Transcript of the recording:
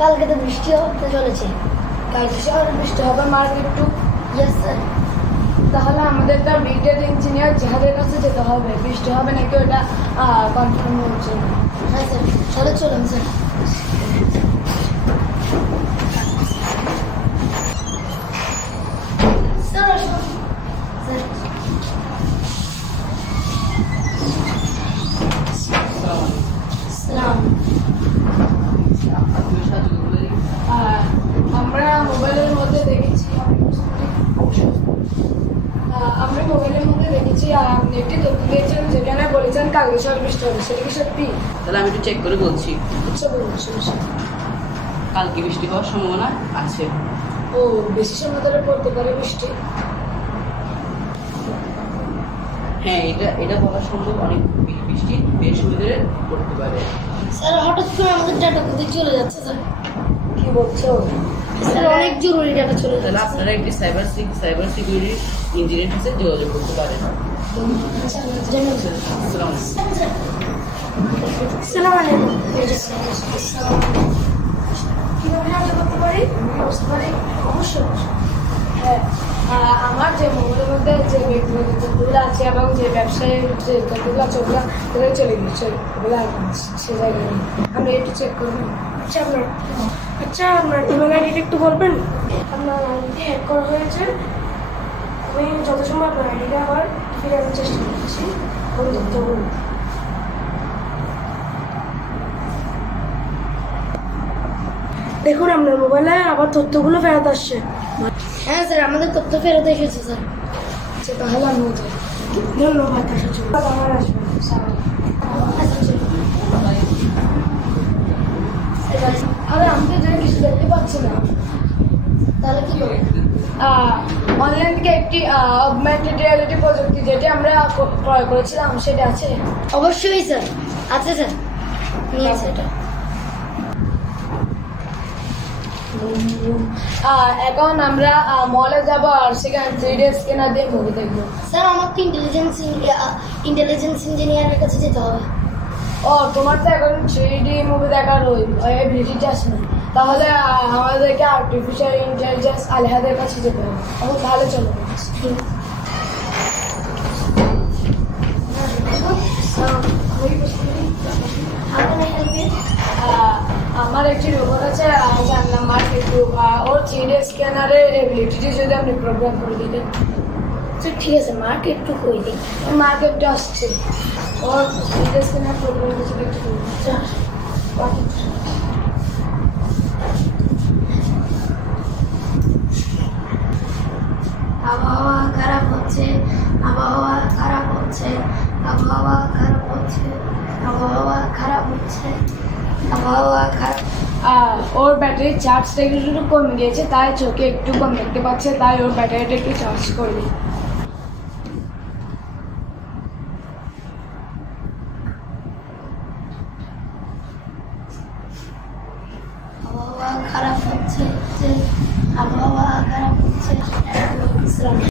কালকে তো বৃষ্টি হতে চলেছে। কালকে শহরে বৃষ্টি হবে মার্কেট টু। Yes sir. তাহলে আমাদের একটা ব্রিগেড ইঞ্জিনিয়ার জাহাজের কাছে যেতে হবে, বৃষ্টি হবে নাকি ওটা কনফার্ম হচ্ছে না। হ্যাঁ স্যার, তাহলে চলুন স্যার। স্যার আসুন স্যার। সালাম। আমরা মোবাইলের মধ্যে দেখেছি একটি তথ্য দিয়েছেন যেখানে বলেছেন কালকে সব বৃষ্টি হবে, সেটা কি সত্যি? তাহলে আমি একটু চেক করে বলছি। আচ্ছা বলুন। সমস্যা কালকে বৃষ্টি হওয়ার সম্ভাবনা আছে। ও, বেশি সময় ধরে পড়তে পারে বৃষ্টি? হ্যাঁ, এটা বলা সম্ভব। অনেক বৃষ্টি বেশ সময় ধরে পড়তে পারে। স্যার হঠাৎ করে আমাদের ডাটা কোথায় চলে যাচ্ছে স্যার? কি বলছো? স্যার অনেক জরুরি ডাটা চলে তাহলে যাচ্ছে। আপনারা একটি সাইবার সিকিউরিটি ইঞ্জিনিয়ারের সাথে যোগাযোগ করতে পারেন। আসসালামু আলাইকুম। কিভাবে সাহায্য করতে পারি? বুঝতে পারি অবশ্যই। হ্যাঁ, আমার যে মোবাইলের মধ্যে যে ব্যক্তিগত তথ্যগুলো আছে এবং যে ব্যবসায়িক যে তথ্যগুলো আছে ওগুলো চলে গেছে, ওগুলো সে জায়গায় আমরা একটু চেক করবো। আপনার ইমেল আইডিটা একটু বলবেন? আপনার আইডিটি হ্যাক করা হয়েছে। আমি যত সময় আপনার আইডিটা আবার ফিরে আনার চেষ্টা করছি। দেখুন আপনার মোবাইলে আবার তথ্যগুলো ফেরত আসছে। হ্যাঁ স্যার, আমাদের তথ্য ফেরত এসেছে স্যার। আচ্ছা, তাহলে আমি যাই। ধন্যবাদ আসার জন্য। আমার আসবেন। আরে আমি তো যেন কিছু দেখতে পাচ্ছি না। তাহলে কি করবেন? অনলাইন থেকে একটি অগমেন্টেড রিয়ালিটি প্রযুক্তি যেটি আমরা ক্রয় করেছিলাম সেটা আছে? অবশ্যই স্যার, আছে স্যার, নিয়েছে এটা। এখন আমরা মলে যাব আর সেখানে 3D স্ক্যানার দিয়ে মুভি দেখবো। স্যার আমার তো ইন্টেলিজেন্স ইঞ্জিনিয়ারের কাছে যেতে হবে। ও, তোমার তো এখন 3D মুভি দেখার ওই এবিলিটিটা আছে না, তাহলে আমাদেরকে আর্টিফিশিয়াল ইন্টেলিজেন্স আলিহাদের কাছে যেতে হবে। এখন তাহলে চলো। আমার একটি রোবট আছে, যার নাম মার্কেট টু। ওর 3D স্ক্যানারের এবিলিটিটি যদি আপনি প্রোগ্রাম করে দিলেন। স্যার ঠিক আছে, মার্কেট একটু করে দিই। মার্কেটটা আসছে, ওর 3D স্ক্যানার প্রোগ্রাম কিছু একটু আবহাওয়া খারাপ হচ্ছে, আবহাওয়া খারাপ হচ্ছে, আবহাওয়া খারাপ হচ্ছে, আবহাওয়া খারাপ হচ্ছে, আবহাওয়া খারাপ। ওর ব্যাটারির চার্জটা একটু কমে গিয়েছে, তাই চোখে একটু কম দেখতে পাচ্ছে, তাই ওর ব্যাটারিটা একটু চার্জ করে দিই। আবহাওয়া খারাপ হচ্ছে, আবহাওয়া খারাপ হচ্ছে।